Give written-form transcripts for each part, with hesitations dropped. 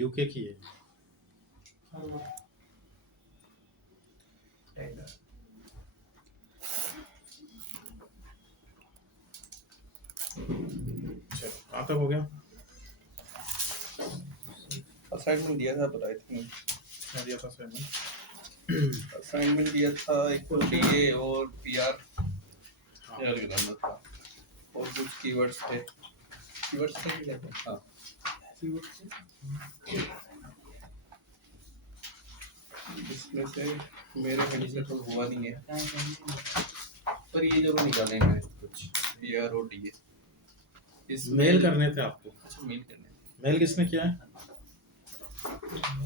UK की है। चलो कहाँ तक हो गया? असाइनमेंट दिया था बताए थे क्या दिया था सर ने? असाइनमेंट दिया था एक तो डीए और पीआर यार करना था और कुछ कीवर्ड्स थे क्या थे? हाँ इसमें से मेरे ख्याल से तो हुआ नहीं है पर ये जरूर निकालेंगे कुछ पीआर और डीए मेल करने थे आपको। अच्छा मेल करने मेल किसने किया है?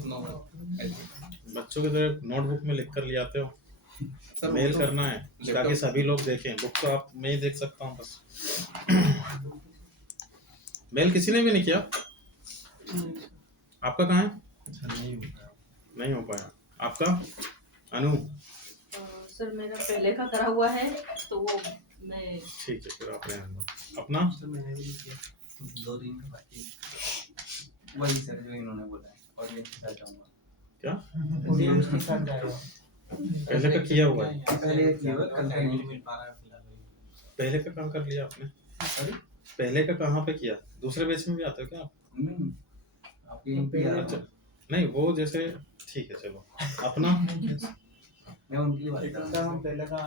नो बच्चों की तरह नोटबुक में लिख कर ले आते हो। सर मेल वो तो करना है ताकि सभी लोग देखें। बुक तो आप मैं ही देख सकता हूँ बस। मेल किसी ने भी नहीं किया। आपका कहाँ है? अच्छा नहीं हो पाया। आपका अनु? सर मेरा पहले का करा हुआ है तो वो मैं ठीक है फिर आप रहने दो। अपना सर मैंने भी किया 2 दिन का बाकी वही सर जो इन्होंने बोला है और ये के साथ जाऊंगा क्या ऑडियंस के साथ जाएगा। पहले का किया हुआ है? पहले किया हुआ कल टाइम नहीं मिल पा रहा है फिलहाल पहले का काम कर लिया आपने? अरे पहले का कहाँ पे किया? दूसरे बैच में भी आते हो क्या आप? नहीं आपके यहीं पे आ अच्छा नहीं वो जैसे ठीक है चलो। अपना मैं उनकी बात कर रहा हूँ पहले का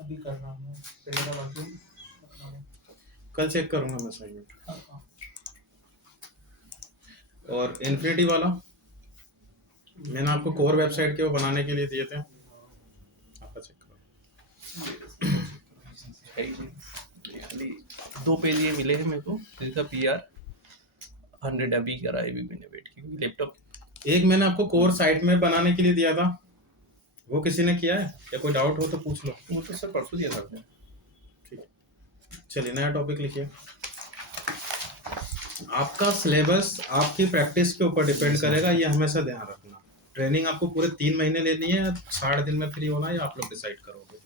अभी कर रहा हूँ पहले का बाकी कल चेक करूंगा मैं असाइनमेंट। और इन्फिनिटी वाला मैंने आपको कोर वेबसाइट के वो बनाने के लिए दिए थे। आपका चेक करो। खाली 2 पेज ये मिले हैं मेरे को जिसका पीआर 100 अभी करा है भी मैंने वेट की लैपटॉप एक मैंने आपको कोर साइट में बनाने के लिए दिया था, वो किसी ने किया है या कोई डाउट हो तो पूछ लो। वो तो सर परसों दिया था आपने ठीक है चलिए नया टॉपिक लिखिए। आपका सिलेबस आपकी प्रैक्टिस के ऊपर डिपेंड करेगा, ये हमेशा ध्यान रखना। ट्रेनिंग आपको पूरे 3 महीने लेनी है, 60 दिन में फ्री होना है, या आप लोग डिसाइड करोगे।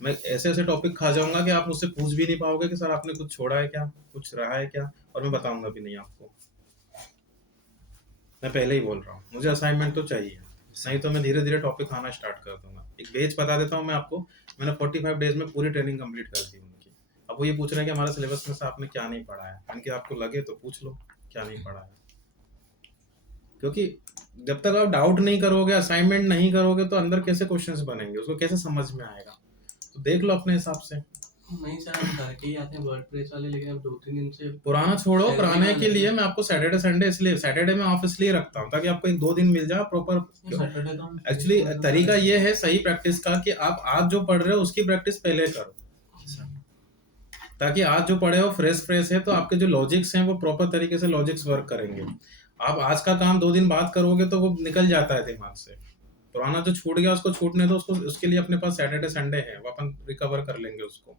मैं ऐसे ऐसे टॉपिक खा जाऊंगा कि आप मुझसे पूछ भी नहीं पाओगे कि सर आपने कुछ छोड़ा है क्या, कुछ रहा है क्या, और मैं बताऊंगा भी नहीं आपको। मैं पहले ही बोल रहा हूँ मुझे असाइनमेंट तो चाहिए, नहीं तो मैं धीरे धीरे टॉपिक खाना स्टार्ट कर दूंगा। एक बेच बता देता हूँ मैं आपको, मैंने 45 डेज में पूरी ट्रेनिंग कंप्लीट कर दी उनकी। अब वो ये पूछ रहे हैं कि हमारे सिलेबस में से आपने क्या नहीं पढ़ा है। इनके आपको लगे तो पूछ लो क्या नहीं पढ़ा है, क्योंकि जब तक आप डाउट नहीं करोगे, असाइनमेंट नहीं करोगे, तो अंदर कैसे क्वेश्चंस बनेंगे, उसको कैसे समझ में आएगा। तो देख लो अपने हिसाब से। नहीं सर हम घर के ही आते हैं वर्डप्रेस वाले, लेकिन अब 2-3 दिन से पुराना छोड़ो, Saturday पुराने वाले के लिए हैं। मैं आपको सैटरडे संडे, इसलिए सैटरडे में ऑफ इसलिए रखता हूँ ताकि आपको 1-2 दिन मिल जाए प्रॉपर। सैटरडे तो एक्चुअली तरीका ये है सही प्रैक्टिस का कि आप आज जो पढ़ रहे हो उसकी प्रैक्टिस पहले करो, ताकि आज जो पढ़े हो फ्रेश है, तो आपके जो लॉजिक्स हैं वो प्रॉपर तरीके से लॉजिक्स वर्क करेंगे। आप आज का काम 2 दिन बाद करोगे तो वो निकल जाता है दिमाग से। पुराना जो छूट गया उसको छूटने दो, उसको उसके लिए अपने पास सैटरडे संडे है, वो अपन रिकवर कर लेंगे उसको।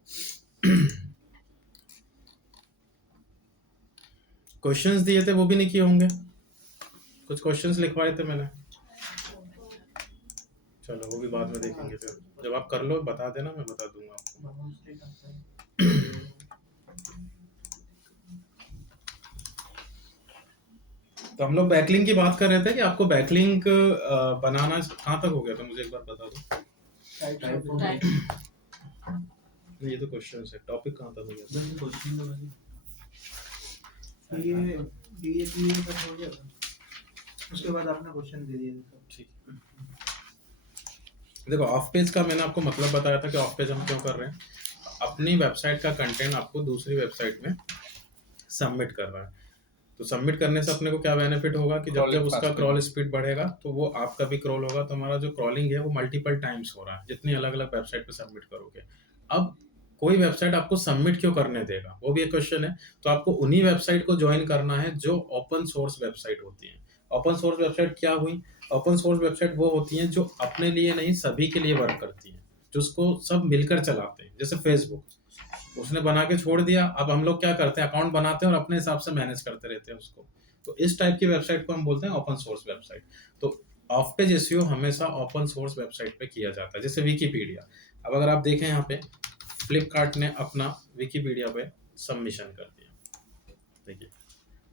क्वेश्चंस दिए थे वो भी नहीं किए होंगे, कुछ क्वेश्चंस लिखवाए थे मैंने। चलो वो भी बाद में देखेंगे, फिर जब आप कर लो बता देना, मैं बता दूंगा आपको। तो हम लोग बैकलिंक की बात कर रहे थे कि आपको बैकलिंक बनाना कहाँ तक हो गया था, मुझे एक बार बता दो। ये तो क्वेश्चन है, टॉपिक कहाँ तक हो गया था? ये हो गया था, उसके बाद आपने क्वेश्चन दे दिए थे। ठीक है, देखो ऑफ पेज का मैंने आपको मतलब बताया था कि ऑफ पेज हम क्यों कर रहे हैं। अपनी वेबसाइट का कंटेंट आपको दूसरी वेबसाइट में सबमिट कर रहा है, तो सबमिट करने से अपने को क्या बेनिफिट होगा कि जब उसका क्रॉल स्पीड बढ़ेगा तो वो आपका भी क्रॉल होगा, तो हमारा जो क्रॉलिंग है वो मल्टीपल टाइम्स हो रहा है जितनी अलग अलग वेबसाइट पे सबमिट करोगे। अब कोई वेबसाइट आपको सबमिट क्यों करने देगा, वो भी एक क्वेश्चन है। तो आपको उन्हीं वेबसाइट को ज्वाइन करना है जो ओपन सोर्स वेबसाइट होती है। ओपन सोर्स वेबसाइट क्या हुई? ओपन सोर्स वेबसाइट वो होती हैं जो अपने लिए नहीं सभी के लिए वर्क करती हैं, जिसको सब मिलकर चलाते हैं। जैसे फेसबुक उसने बना के छोड़ दिया, अब हम लोग क्या करते हैं, अकाउंट बनाते हैं और अपने हिसाब से मैनेज करते रहते हैं उसको। तो इस टाइप की वेबसाइट को हम बोलते हैं ओपन सोर्स वेबसाइट। तो ऑफ पेज एसईओ हमेशा ओपन सोर्स वेबसाइट पे किया जाता है, जैसे विकिपीडिया। अब अगर आप देखें यहाँ पे फ्लिपकार्ट ने अपना विकिपीडिया पे सबमिशन कर दिया, देखिए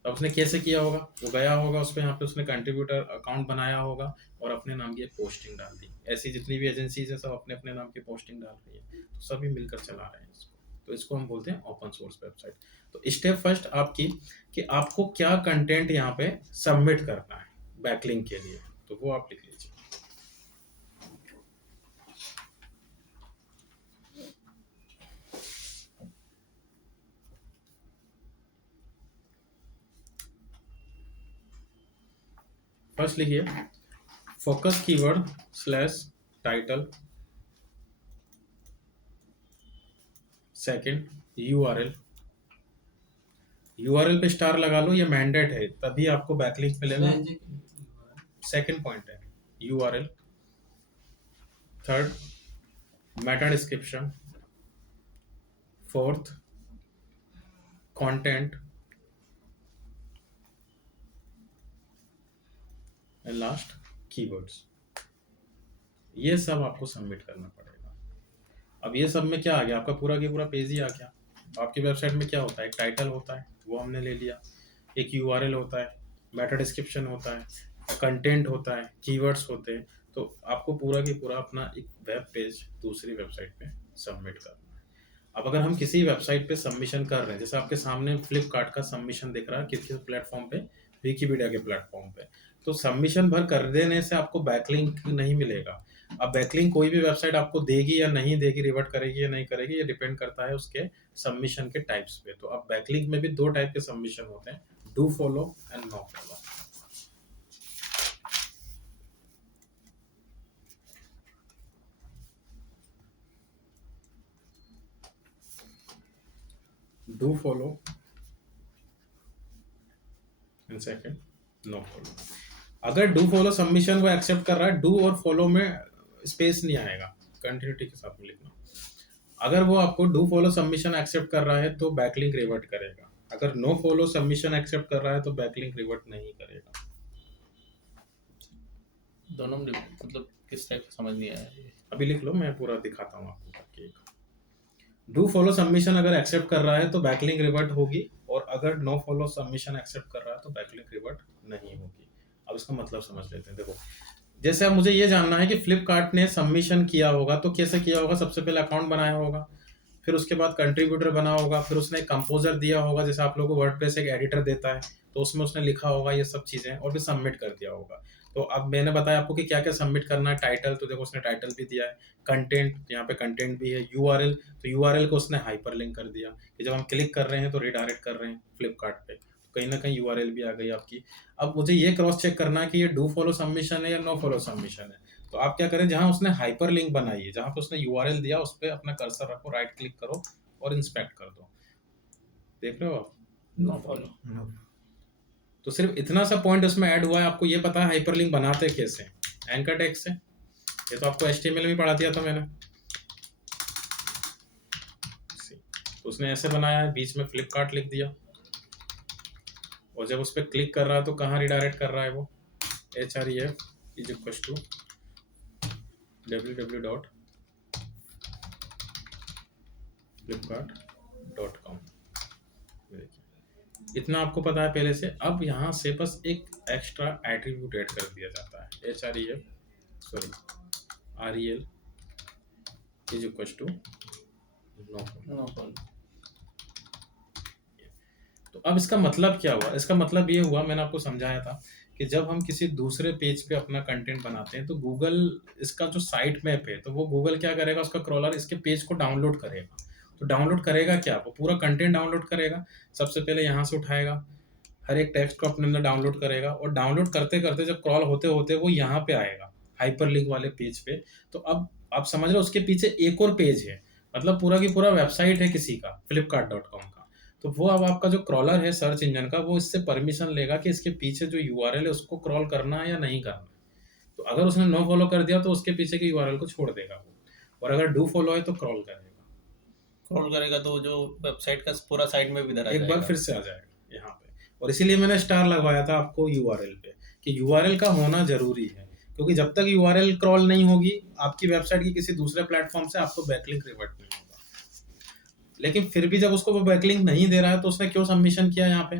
अब उसने कैसे किया होगा, वो गया होगा उस पर, यहाँ पे उसने कंट्रीब्यूटर अकाउंट बनाया होगा और अपने नाम की एक पोस्टिंग डाल दी। ऐसी जितनी भी एजेंसीज है सब अपने अपने नाम की पोस्टिंग डाल रही है, तो सभी मिलकर चला रहे हैं इसको, तो इसको हम बोलते हैं ओपन सोर्स वेबसाइट। तो स्टेप फर्स्ट आपकी कि आपको क्या कंटेंट यहाँ पे सबमिट करना है बैकलिंक के लिए, तो वो आप लिख लीजिए। फर्स्ट लिखिए focus keyword slash title, second URL, URL पे स्टार लगा लो, ये मैंडेट है तभी आपको बैकलिंक मिलेगा। सेकंड पॉइंट है URL, third Meta description, fourth content and last keywords. ये सब आपको सबमिट करना पड़ेगा। अब ये सब में क्या आ गया, आपका पूरा का पूरा पेज ही आ गया। आपकी वेबसाइट में क्या होता है, एक टाइटल होता है वो हमने ले लिया, एक यूआरएल होता है, मेटा डिस्क्रिप्शन होता है, कंटेंट होता है, कीवर्ड्स होते हैं। तो आपको पूरा की पूरा अपना एक वेब पेज दूसरी वेबसाइट पे सबमिट करना है। अब अगर हम किसी वेबसाइट पे सबमिशन कर रहे हैं, जैसे आपके सामने फ्लिपकार्ट का सबमिशन दिख रहा है किस प्लेटफॉर्म पे, विकिपीडिया के प्लेटफॉर्म पे, तो सबमिशन भर कर देने से आपको बैकलिंक नहीं मिलेगा। अब बैकलिंक कोई भी वेबसाइट आपको देगी या नहीं देगी, रिवर्ट करेगी या नहीं करेगी, ये डिपेंड करता है उसके सबमिशन के टाइप्स पे। तो अब बैकलिंक में भी दो टाइप के सबमिशन होते हैं, do follow and no follow. Do follow and second no follow. अगर डू फॉलो सबमिशन वो एक्सेप्ट कर रहा है, डू और फॉलो में स्पेस नहीं आएगा, कंटिन्यूटी के साथ में लिखना। अगर वो आपको डू फॉलो सबमिशन एक्सेप्ट कर रहा है तो बैकलिंक रिवर्ट करेगा, अगर नो फॉलो सबमिशन एक्सेप्ट कर रहा है तो बैकलिंक रिवर्ट नहीं करेगा। दोनों में मतलब किस टाइप का समझ नहीं आया ये। अभी लिख लो, मैं पूरा दिखाता हूँ आपको करके। डू फॉलो सबमिशन अगर एक्सेप्ट कर रहा है तो बैकलिंक रिवर्ट होगी, और अगर नो फॉलो सबमिशन एक्सेप्ट कर रहा है तो बैकलिंक रिवर्ट नहीं होगी। अब इसका मतलब समझ लेते हैं। देखो, जैसे अब मुझे ये जानना है कि फ्लिपकार्ट ने सबमिशन किया होगा तो कैसे किया होगा। सबसे पहले अकाउंट बनाया होगा, फिर उसके बाद कंट्रीब्यूटर बना होगा, फिर उसने एक कंपोजर दिया होगा, जैसे आप लोगों को वर्डप्रेस एक एडिटर देता है, तो उसमें उसने लिखा होगा ये सब चीज़ें, और फिर सबमिट कर दिया होगा। तो अब मैंने बताया आपको कि क्या क्या सबमिट करना है। टाइटल, तो देखो उसने टाइटल भी दिया है, कंटेंट, यहाँ पे कंटेंट भी है, यूआरएल, तो यूआरएल को उसने हाइपरलिंक कर दिया कि जब हम क्लिक कर रहे हैं तो रिडायरेक्ट कर रहे हैं फ्लिपकार्ट पे, कहीं ना कहीं यूआरएल भी आ गई आपकी। अब मुझे ये क्रॉस चेक करना है कि ये डू फॉलो सबमिशन है या नो फॉलो सबमिशन है। तो आप क्या करें, जहां उसने हाइपरलिंक बनाई है, जहां पे उसने यूआरएल दिया, उस पर अपना कर्सर रखो, राइट क्लिक करो और इंस्पेक्ट कर दो। देख रहे हो आप, नो फॉलो। नो। तो सिर्फ इतना सा पॉइंट उसमें ऐड हुआ है। आपको ये पता है हाइपरलिंक बनाते कैसे, एंकर टैग से। ये तो आपको HTML में पढ़ा दिया था मैंने। तो उसने ऐसे बनाया है, बीच में फ्लिपकार्ट लिख दिया, और जब उस पर क्लिक कर रहा है तो कहाँ रिडायरेक्ट कर रहा है वो, href = www.flipkart.com। इतना आपको पता है पहले से। अब यहाँ से बस एक एक्स्ट्रा एट्रीब्यूट ऐड कर दिया जाता है, rel = नो। No follow. तो अब इसका मतलब क्या हुआ, इसका मतलब ये हुआ, मैंने आपको समझाया था कि जब हम किसी दूसरे पेज पे अपना कंटेंट बनाते हैं तो गूगल इसका जो साइट मैप है, तो वो गूगल क्या करेगा, उसका क्रॉलर इसके पेज को डाउनलोड करेगा। तो डाउनलोड करेगा क्या, वो पूरा कंटेंट डाउनलोड करेगा। सबसे पहले यहाँ से उठाएगा, हर एक टेक्स्ट को अपने अंदर डाउनलोड करेगा, और डाउनलोड करते करते जब क्रॉल होते होते वो यहाँ पे आएगा हाइपरलिंक वाले पेज पे। तो अब आप समझ रहे हो, उसके पीछे एक और पेज है, मतलब पूरा की पूरा वेबसाइट है किसी का, flipkart.com का। तो वो अब आपका जो क्रॉलर है सर्च इंजन का, वो इससे परमिशन लेगा कि इसके पीछे जो यूआरएल है उसको क्रॉल करना है या नहीं करना है। तो अगर उसने नो फॉलो कर दिया तो उसके पीछे के यूआरएल को छोड़ देगा वो, और अगर डू फॉलो है तो क्रॉल करेगा। क्रॉल करेगा तो जो वेबसाइट का पूरा साइड में भी इधर आ एक बार जाएगा। फिर से आ जाएगा यहाँ पे। और इसीलिए मैंने स्टार लगवाया था आपको यूआरएल पे, कि यूआरएल का होना जरूरी है, क्योंकि जब तक यूआरएल क्रॉल नहीं होगी आपकी वेबसाइट की किसी दूसरे प्लेटफॉर्म से, आपको बैकलिंक रिवर्ट नहीं होगा। लेकिन फिर भी जब उसको वो बैकलिंक नहीं दे रहा है तो उसने क्यों सबमिशन किया यहाँ पे,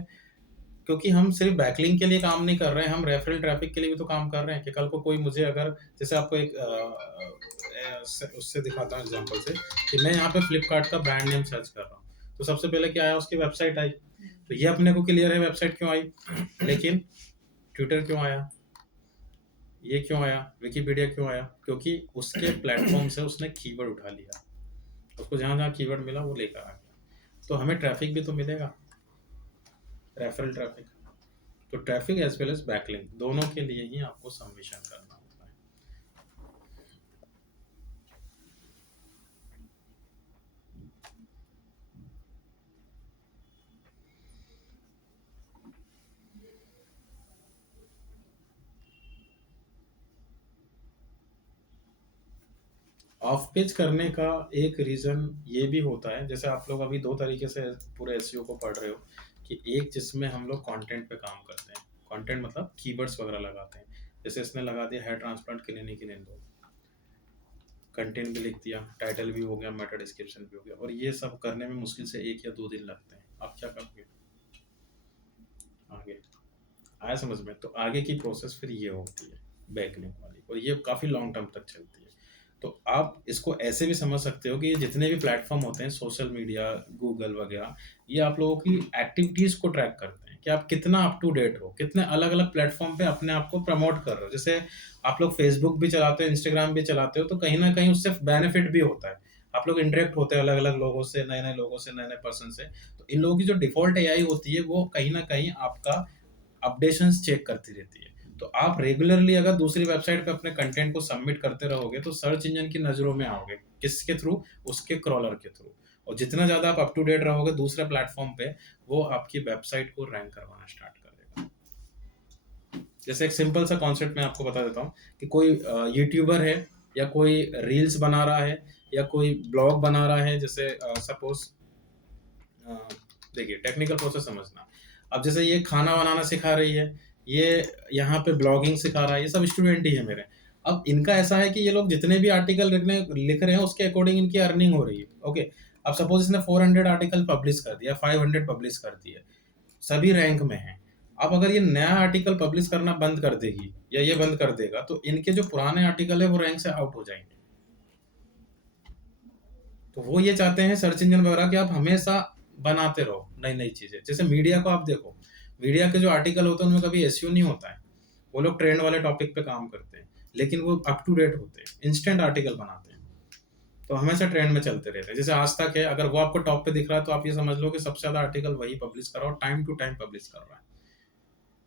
क्योंकि हम सिर्फ बैकलिंक के लिए काम नहीं कर रहे हैं, हम रेफरल ट्रैफिक के लिए भी तो काम कर रहे हैं कि कल को कोई मुझे अगर जैसे आपको एक उससे दिखाता हूँ एग्जांपल से कि मैं यहाँ पे फ्लिपकार्ट का ब्रांड नेम सर्च कर रहा हूँ, तो सबसे पहले क्या आया, उसकी वेबसाइट आई, तो ये अपने को क्लियर है वेबसाइट क्यों आई, लेकिन ट्विटर क्यों आया, ये क्यों आया, विकिपीडिया क्यों आया, क्योंकि उसके प्लेटफॉर्म से उसने कीवर्ड उठा लिया, उसको जहाँ जहाँ कीवर्ड मिला वो लेकर आ गया। तो हमें ट्रैफिक भी तो मिलेगा, रेफरल ट्रैफिक। तो traffic as well as backlink दोनों के लिए ही आपको सबमिशन करना होता है। ऑफ पेज करने का एक रीज़न ये भी होता है, जैसे आप लोग अभी दो तरीके से पूरे एसईओ को पढ़ रहे हो कि एक जिसमें हम लोग कंटेंट पे काम करते हैं, कंटेंट मतलब कीवर्ड्स वगैरह लगाते हैं, जैसे इसने लगा दिया hair transplant clinic in Indore, content भी लिख दिया, टाइटल भी हो गया, मेटा डिस्क्रिप्शन भी हो गया, और ये सब करने में मुश्किल से 1 या 2 दिन लगते हैं। आप क्या करोगे आगे, आया समझ में? तो आगे की प्रोसेस फिर ये होती है बैकलिंक वाली, और ये काफ़ी लॉन्ग टर्म तक चलती है। तो आप इसको ऐसे भी समझ सकते हो कि ये जितने भी प्लेटफॉर्म होते हैं, सोशल मीडिया, गूगल वगैरह, ये आप लोगों की एक्टिविटीज़ को ट्रैक करते हैं कि आप कितना अप टू डेट हो, कितने अलग अलग प्लेटफॉर्म पे अपने आप को प्रमोट कर रहे हो। जैसे आप लोग फेसबुक भी चलाते हो, इंस्टाग्राम भी चलाते हो, तो कहीं ना कहीं उससे बेनिफिट भी होता है, आप लोग इंटरेक्ट होते हैं अलग अलग लोगों से, नए नए लोगों से, नए नए पर्सन से। तो इन लोगों की जो डिफॉल्ट एआई होती है वो कहीं ना कहीं आपका अपडेशंस चेक करती रहती है। तो आप रेगुलरली अगर दूसरी वेबसाइट पे अपने कंटेंट को सबमिट करते रहोगे तो सर्च इंजन की नज़रों में आओगे, किसके थ्रू, उसके क्रॉलर के थ्रू, और जितना ज़्यादा आप अप टू डेट रहोगे दूसरे प्लेटफॉर्म पे, वो आपकी वेबसाइट को रैंक करवाना स्टार्ट कर देगा। जैसे एक सिंपल सा कॉन्सेप्ट मैं आपको बता देता हूँ कि कोई यूट्यूबर है या कोई रील्स बना रहा है या कोई ब्लॉग बना रहा है, जैसे सपोज देखिए टेक्निकल प्रोसेस समझना, अब जैसे ये खाना बनाना सिखा रही है, ये यहाँ पे ब्लॉगिंग सिखा रहा है, ये सब स्टूडेंट ही है मेरे। अब इनका ऐसा है कि ये लोग जितने भी आर्टिकल लिख रहे हैं उसके अकॉर्डिंग इनकी अर्निंग हो रही है। ओके, अब सपोज इसने 400 आर्टिकल पब्लिश कर दिया, 500 पब्लिश कर दिया, सभी रैंक में है। अब अगर ये नया आर्टिकल पब्लिश करना बंद कर देगी या ये बंद कर देगा तो इनके जो पुराने आर्टिकल है वो रैंक से आउट हो जाएंगे। तो वो ये चाहते हैं सर्च इंजन वगैरह कि आप हमेशा बनाते रहो नई नई चीजें। जैसे मीडिया को आप देखो, मीडिया के जो आर्टिकल होते हैं उनमें कभी एसईओ नहीं होता है, वो लोग ट्रेंड वाले टॉपिक पे काम करते हैं, लेकिन वो अप टू डेट होते हैं, इंस्टेंट आर्टिकल बनाते हैं, तो हमेशा ट्रेंड में चलते रहते हैं। जैसे आज तक है, अगर वो आपको टॉप पे दिख रहा है तो आप ये समझ लो कि सबसे ज्यादा आर्टिकल वही पब्लिश कर रहा है, टाइम टू टाइम पब्लिश कर रहा है।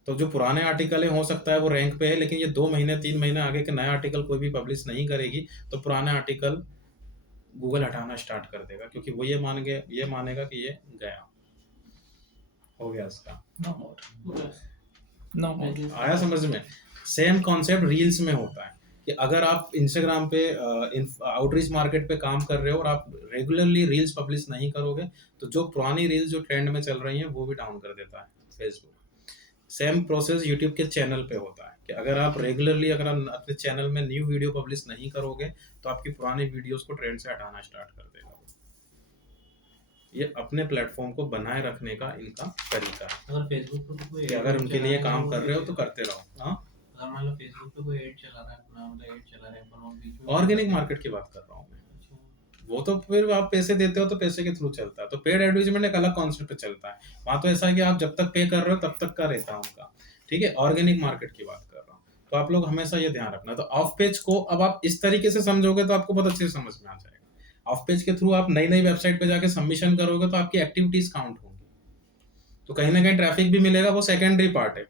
तो जो पुराने आर्टिकल है हो सकता है वो रैंक पे है, लेकिन ये 2 महीने 3 महीने आगे के नया आर्टिकल कोई भी पब्लिश नहीं करेगी तो पुराने आर्टिकल गूगल हटाना स्टार्ट कर देगा, क्योंकि वो ये मानेगा कि ये गया, हो गया इसका। नो मोर आया समझ में? सेम कॉन्सेप्ट रील्स में होता है कि अगर आप इंस्टाग्राम पे आउटरीच मार्केट पे काम कर रहे हो और आप रेगुलरली रील्स पब्लिश नहीं करोगे तो जो पुरानी रील्स जो ट्रेंड में चल रही हैं वो भी डाउन कर देता है फेसबुक। सेम प्रोसेस यूट्यूब के चैनल पे होता है कि अगर आप रेगुलरली अगर आप अपने चैनल में न्यू वीडियो पब्लिश नहीं करोगे तो आपकी पुरानी वीडियोस को ट्रेंड से हटाना स्टार्ट कर देगा। ये अपने प्लेटफॉर्म को बनाए रखने का इनका तरीका है। अगर फेसबुक पे कोई कि अगर उनके लिए काम कर रहे हो तो करते रहो। हाँ, अगर मान लो फेसबुक पे कोई ऐड चला रहा है, अपना मतलब ऐड चला रहा है अपन, और बीच में ऑर्गेनिक मार्केट की बात कर रहा हूँ मैं। वो तो फिर आप पैसे देते हो तो पैसे के थ्रू चलता है, तो पेड एडवर्टाइजमेंट एक अलग कॉन्सेप्ट चलता है। वहाँ तो ऐसा है कि आप जब तक पे कर रहे हो तब तक का रहता है उनका, ठीक है। ऑर्गेनिक मार्केट की बात कर रहा हूँ, तो आप लोग हमेशा ये ध्यान रखना। तो ऑफ पेज को अब आप इस तरीके से समझोगे तो आपको बहुत अच्छे से समझ में आ जाएगा। ऑफ पेज के थ्रू आप नई नई वेबसाइट पे जाके सबमिशन करोगे तो आपकी एक्टिविटीज काउंट होंगी, तो कहीं ना कहीं ट्रैफिक भी मिलेगा, वो सेकेंडरी पार्ट है।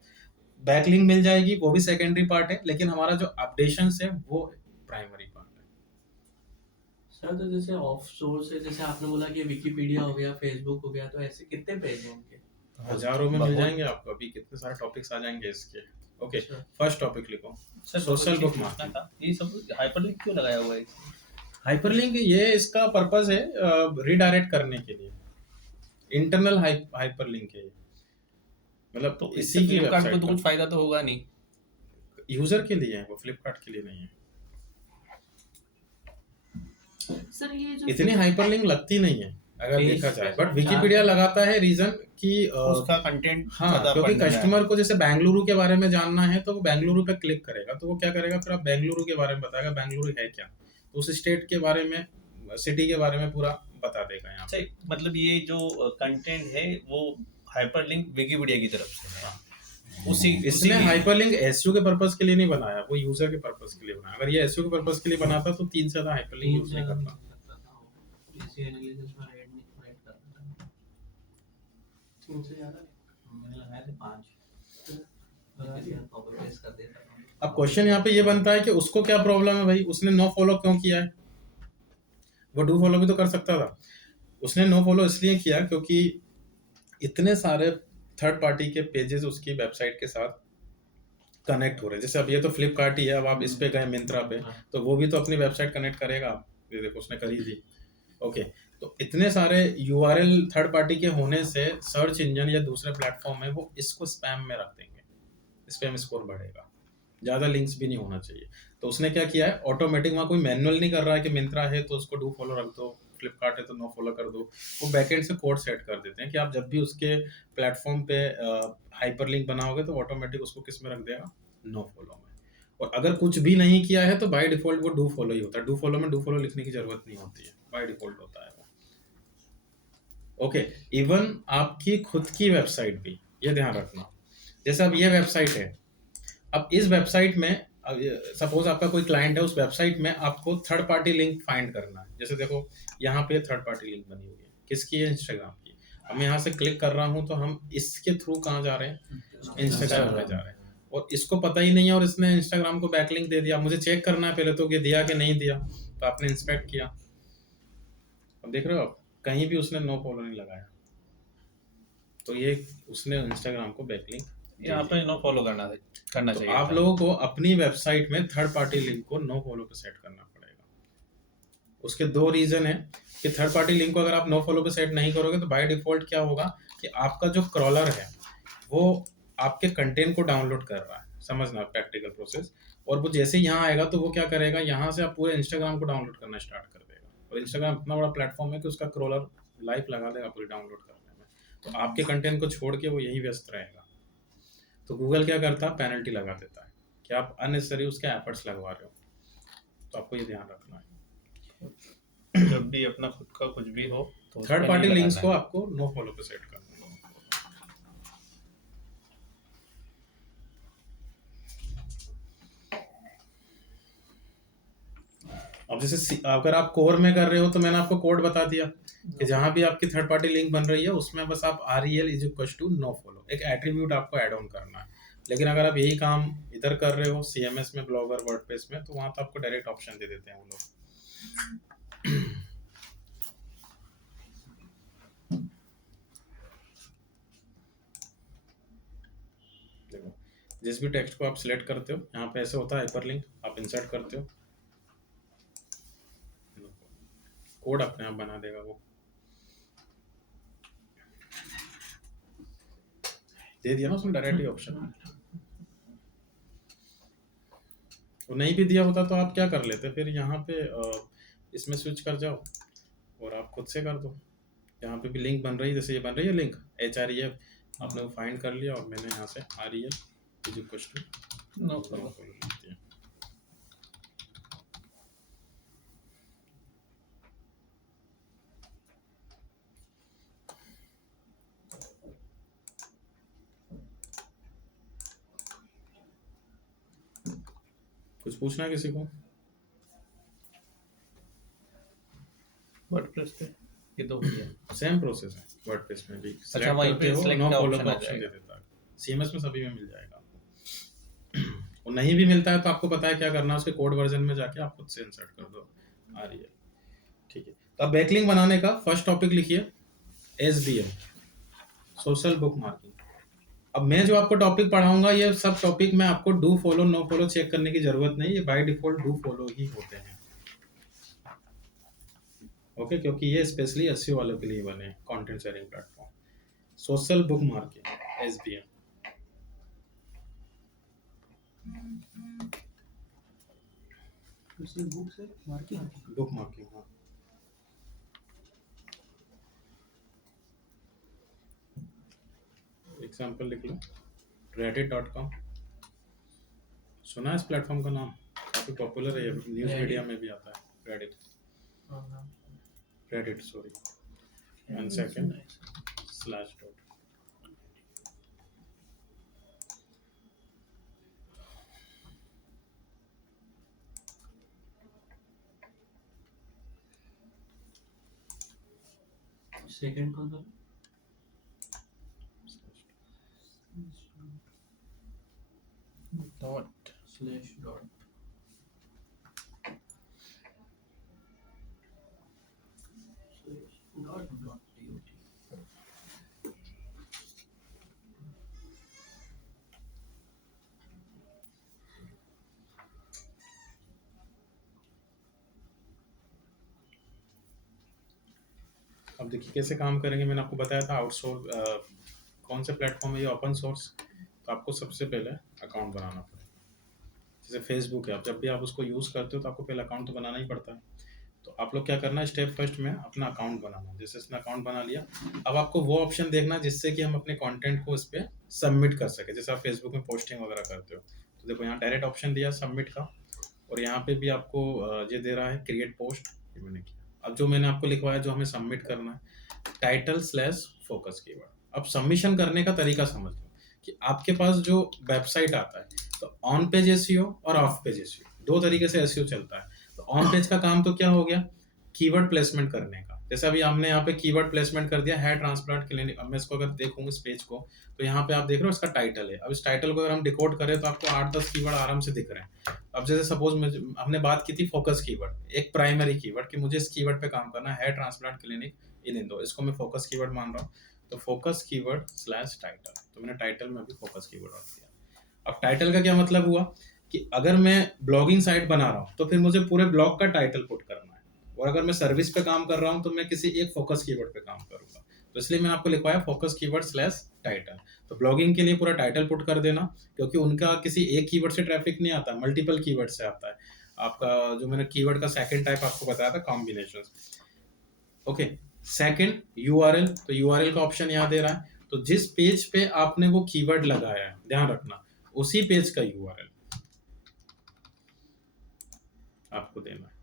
बैकलिंक मिल जाएगी, वो भी सेकेंडरी पार्ट है, लेकिन हमारा जो अपडेशन है वो प्राइमरी पार्ट है। सर तो जैसे ऑफ सोर्स है, जैसे आपने बोला कि विकिपीडिया हो गया, फेसबुक हो गया, तो ऐसे कितने पेज हैं उनके? हजारों में मिल जाएंगे आपको, अभी कितने सारे टॉपिक्स आ जाएंगे इसके। ओके, फर्स्ट टॉपिक लिखो, सोशल बुक मार्केटिंग। ये सब हाइपरलिंक क्यों लगाया हुआ है? हाइपरलिंक ये इसका पर्पस है रीडायरेक्ट करने के लिए, इंटरनल हाइपरलिंक है ये। मतलब तो इसी की फ्लिपकार्ट को वेबसाइट तो कुछ फायदा तो होगा नहीं, यूजर के लिए है वो, फ्लिपकार्ट के लिए नहीं है। सर ये जो इतनी हाइपरलिंक लगती नहीं है, अगर Page देखा पे जाए, तो बट विकिपीडिया लगाता है रीजन कि उसका कंटेंट हाँ, क्योंकि कस्टमर को जैसे बेंगलुरु के बारे में जानना है तो वो बेंगलुरु पे क्लिक करेगा, तो वो क्या करेगा, फिर आप बेंगलुरु के बारे में बताएगा, बेंगलुरु है क्या, तो उस स्टेट के बारे में, सिटी के बारे में पूरा बता देगा यहाँ पे। अच्छा, मतलब ये जो कंटेंट है वो हाइपरलिंक विकिपीडिया की तरफ से है। उसी इसने हाइपरलिंक एसईओ के पर्पस के लिए नहीं बनाया, वो यूजर के पर्पस के लिए बनाया। अगर ये एसईओ के पर्पस के लिए बनाता तो 3 से ज्यादा हाइपरलिंक यूज नहीं करता। इसी एनालिसिस में राइट नहीं राइट करता था। 3 से ज्यादा मैंने लगाए थे 5 लगा दिया, कॉपी पेस्ट कर देता था। अब क्वेश्चन यहाँ पे ये बनता है कि उसको क्या प्रॉब्लम है भाई, उसने नो फॉलो क्यों किया है? वो डू फॉलो भी तो कर सकता था। उसने नो फॉलो इसलिए किया क्योंकि इतने सारे थर्ड पार्टी के पेजेस उसकी वेबसाइट के साथ कनेक्ट हो रहे हैं। जैसे अब ये तो फ्लिपकार्ट ही है, अब आप इस पे गए मिंत्रा पे, तो वो भी तो अपनी वेबसाइट कनेक्ट करेगा। ये देखो उसने करी थी। ओके, तो इतने सारे यूआरएल थर्ड पार्टी के होने से सर्च इंजन या दूसरे प्लेटफॉर्म में वो इसको स्पैम में रख देंगे, स्पैम स्कोर बढ़ेगा, ज़्यादा लिंक्स भी नहीं होना चाहिए। तो उसने क्या किया है, ऑटोमेटिक, वहाँ कोई मैनुअल नहीं कर रहा है कि मिंत्रा है तो उसको डू फॉलो रख दो, फ्लिपकार्ट है तो नो फॉलो कर दो। वो बैकएंड से कोड सेट कर देते हैं कि आप जब भी उसके प्लेटफॉर्म पे हाइपरलिंक बनाओगे तो ऑटोमेटिक उसको किस में रख देगा, नो फॉलो में। और अगर कुछ भी नहीं किया है तो बाय डिफॉल्ट वो डू फॉलो ही होता है। डू फॉलो में डू फॉलो लिखने की जरूरत नहीं होती है, बाय डिफॉल्ट होता है वो। ओके, इवन आपकी खुद की वेबसाइट भी, ये ध्यान रखना। जैसे अब ये वेबसाइट है, अब इस वेबसाइट में सपोज आपका कोई क्लाइंट है, उस वेबसाइट में आपको थर्ड पार्टी लिंक फाइंड करना है। जैसे देखो यहाँ पे थर्ड पार्टी लिंक बनी हुई है, किसकी है, इंस्टाग्राम की। अब मैं यहाँ से क्लिक कर रहा हूँ तो हम इसके थ्रू कहाँ जा रहे हैं, इंस्टाग्राम पे जा रहे हैं, और इसको पता ही नहीं है और इसने इंस्टाग्राम को बैकलिंक दे दिया। मुझे चेक करना है पहले तो कि दिया कि नहीं दिया, तो आपने इंस्पेक्ट किया, अब देख रहे हो आप कहीं भी उसने नो फॉलो नहीं लगाया, तो ये उसने इंस्टाग्राम को बैकलिंक यहाँ पे नो फॉलो करना तो चाहिए आप था। लोगों को अपनी वेबसाइट में थर्ड पार्टी लिंक को नो फॉलो पे सेट करना पड़ेगा। उसके दो रीजन है कि थर्ड पार्टी लिंक को अगर आप नो फॉलो पे सेट नहीं करोगे तो बाय डिफॉल्ट क्या होगा कि आपका जो क्रॉलर है वो आपके कंटेंट को डाउनलोड कर रहा है, समझना प्रैक्टिकल प्रोसेस, और वो जैसे ही यहाँ आएगा तो वो क्या करेगा, यहाँ से आप पूरे इंस्टाग्राम को डाउनलोड करना स्टार्ट कर देगा। और इंस्टाग्राम इतना बड़ा प्लेटफॉर्म है कि उसका क्रॉलर लाइफ लगा देगा पूरी डाउनलोड करने में, तो आपके कंटेंट को छोड़ के वो यही व्यस्त रहेगा। तो गूगल क्या करता है, पेनल्टी लगा देता है कि आप अननेसेसरी उसके एफर्ट्स लगवा रहे हो, तो आपको ये ध्यान रखना है। जब भी अपना खुद का कुछ भी हो तो थर्ड पार्टी लिंक्स को आपको नो फॉलो पे सेट करना है। अब जैसे अगर आप कोर में कर रहे हो तो मैंने आपको कोड बता दिया कि जहां भी आपकी थर्ड पार्टी लिंक बन रही है उसमें बस आप REL is equal to no follow एक एट्रीब्यूट आपको ऐड ऑन करना है। लेकिन अगर आप यही काम इधर कर रहे हो CMS में, ब्लॉगर, वर्डप्रेस में, तो वहां तो आपको डायरेक्ट ऑप्शन दे देते हैं वो लोग। देखो जिस भी टेक्स्ट को आप सिलेक्ट करते हो यहाँ पे ऐसे होता है हाइपरलिंक, आप इंसर्ट करते हो, कोड अपने आप बना देगा वो, दे दिया ना उसने डायरेक्ट ही ऑप्शन। वो नहीं भी दिया होता तो आप क्या कर लेते, फिर यहाँ पे इसमें स्विच कर जाओ और आप खुद से कर दो। यहाँ पे भी लिंक बन रही है, जैसे ये बन रही है लिंक HREF, आपने वो फाइंड कर लिया और मैंने यहाँ से REL is equal to no follow. कुछ पूछना है किसी को? वर्डप्रेस पे ये तो हो गया। सेम प्रोसेस है वर्डप्रेस में भी। अच्छा, वहीं पे select नो का फॉलो option का आ ऑप्शन दे जाएगा। देता है। CMS में सभी में मिल जाएगा आपको। और नहीं भी मिलता है तो आपको पता है क्या करना है, उसके कोड वर्जन में जाके आप खुद से इंसर्ट कर दो REL। ठीक है, तो अब बैकलिंक बनाने का फर्स्ट टॉपिक लिखिए SBM, सोशल बुक मार्किंग। अब मैं जो आपको टॉपिक पढ़ाऊंगा ये सब टॉपिक में आपको do follow no follow check करने की जरूरत नहीं, ये बाय डिफॉल्ट डू फॉलो ही होते हैं। ओके, क्योंकि ये स्पेशली SEO वालों के लिए बने हैं, content sharing platform. Social book marking SBM, book से मार्किंग बुक मार्किंग। हाँ, एग्जाम्पल लिख लो, reddit.com। सुना है इस प्लेटफॉर्म का नाम? काफी पॉपुलर है, न्यूज Reddit। मीडिया में भी आता है। Reddit sorry, 1 second, slash dot. Second कौन सा? Dot slash dot dot dot अब देखिए कैसे काम करेंगे। मैंने आपको बताया था आउटसोर्स कौन से प्लेटफॉर्म है ये, ओपन सोर्स। तो आपको सबसे पहले अकाउंट बनाना पड़ेगा। जैसे फेसबुक है, अब जब भी आप उसको यूज़ करते हो तो आपको पहले अकाउंट तो बनाना ही पड़ता है। तो आप लोग क्या करना है, स्टेप फर्स्ट में अपना अकाउंट बनाना। जैसे इसने अकाउंट बना लिया, अब आपको वो ऑप्शन देखना जिससे कि हम अपने कंटेंट को इस पर सबमिट कर सके। जैसे आप फेसबुक में पोस्टिंग वगैरह करते हो तो देखो यहाँ डायरेक्ट ऑप्शन दिया सबमिट का, और यहाँ पे भी आपको ये दे रहा है क्रिएट पोस्ट, ये मैंने किया। अब जो मैंने आपको लिखवाया जो हमें सबमिट करना है, टाइटल स्लैश फोकस कीवर्ड। अब सबमिशन करने का तरीका समझ लो कि आपके पास जो वेबसाइट आता है तो ऑन पेज एसईओ और ऑफ पेज एसईओ, दो तरीके से एसईओ चलता है। तो ऑन पेज का काम तो क्या हो गया, कीवर्ड प्लेसमेंट करने का। जैसे अभी हमने यहाँ पे कीवर्ड प्लेसमेंट कर दिया, हेयर ट्रांसप्लांट क्लिनिक। अब मैं इसको अगर देखूँ इस पेज को, तो यहाँ पे आप देख रहे हो इसका टाइटल है। अब इस टाइटल को अगर हम डिकोड करें तो आपको 8-10 कीवर्ड आराम से दिख रहे हैं। अब जैसे सपोज हमने बात की थी फोकस कीवर्ड, एक प्राइमरी कीवर्ड कि मुझे इस कीवर्ड पे काम करना है, hair transplant clinic in Indore, इसको मैं फोकस कीवर्ड मान रहा हूँ। तो फोकस कीवर्ड स्लैश टाइटल, तो मैंने टाइटल में भी फोकस कीवर्ड रख दिया। अब टाइटल का क्या मतलब हुआ कि अगर मैं ब्लॉगिंग साइट बना रहा हूँ तो फिर मुझे पूरे ब्लॉग का टाइटल पुट करना है, और अगर मैं सर्विस पे काम कर रहा हूँ तो मैं किसी एक फोकस कीवर्ड पे काम करूंगा। तो इसलिए मैंने आपको लिखवाया फोकस कीवर्ड स्लैश टाइटल। तो ब्लॉगिंग के लिए पूरा टाइटल पुट कर देना, क्योंकि उनका किसी एक कीवर्ड से ट्रैफिक नहीं आता, मल्टीपल कीवर्ड से आता है। आपका जो मैंने कीवर्ड का सेकंड टाइप आपको बताया था, कॉम्बिनेशन। ओके, सेकंड यूआरएल, तो यूआरएल का ऑप्शन यहाँ दे रहा है। तो जिस पेज पे आपने वो कीवर्ड लगाया है, ध्यान रखना, उसी पेज का यूआरएल आपको देना है।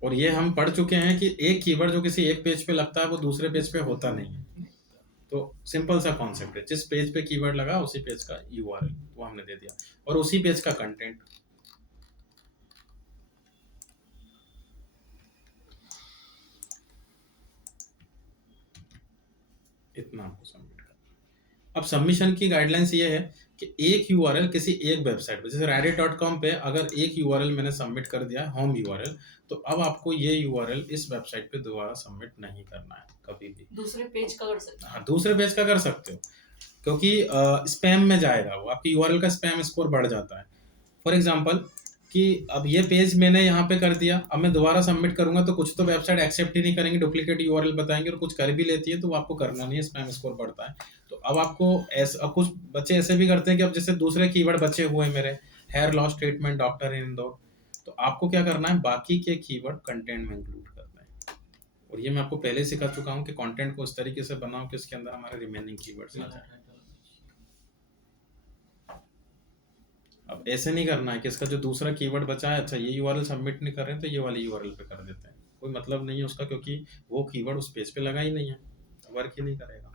और ये हम पढ़ चुके हैं कि एक कीवर्ड जो किसी एक पेज पे लगता है वो दूसरे पेज पे होता नहीं है। तो सिंपल सा कॉन्सेप्ट है, जिस पेज पे कीवर्ड लगा उसी पेज का यूआरएल वो हमने दे दिया, और उसी पेज का कंटेंट। इतना आपको सबमिट करना। अब सबमिशन की गाइडलाइंस ये है कि एक यूआरएल किसी एक वेबसाइट पे, जैसे reddit.com पे अगर एक यूआरएल मैंने सबमिट कर दिया होम यूआरएल, तो अब आपको ये यूआरएल इस वेबसाइट पे दोबारा सबमिट नहीं करना है कभी भी। दूसरे पेज का कर सकते हाँ, दूसरे पेज का कर सकते हो, क्योंकि स्पैम में जाएगा वो, आपकी यूआरएल का स्पैम स्कोर बढ़ जाता है। फॉर एग्जांपल कि अब ये पेज मैंने यहाँ पे कर दिया, अब मैं दोबारा सबमिट करूंगा तो कुछ तो वेबसाइट एक्सेप्ट ही नहीं करेंगे, डुप्लीकेट यूआरएल बताएंगे, और कुछ कर भी लेती है तो वो आपको करना नहीं है, स्पैम स्कोर बढ़ता है। तो अब आपको ऐसा, कुछ बच्चे ऐसे भी करते हैं कि अब जैसे दूसरे कीवर्ड बचे हुए हैं मेरे, हेयर लॉस ट्रीटमेंट डॉक्टर इन इंदौर, तो आपको क्या करना है, बाकी के कीवर्ड कंटेंट में इंक्लूड करना है। और ये मैं आपको पहले ही सिखा चुका हूँ कि कंटेंट को इस तरीके से बनाओ कि इसके अंदर हमारे रिमेनिंग कीवर्ड्स आ जाए। अब ऐसे नहीं करना है कि इसका जो दूसरा कीवर्ड बचा है, अच्छा ये यूआरएल सबमिट नहीं कर रहे हैं तो ये वाली यूआरएल पे कर देते हैं, कोई मतलब नहीं है उसका, क्योंकि वो कीवर्ड उस पेज पे लगा ही नहीं है, वर्क ही नहीं करेगा।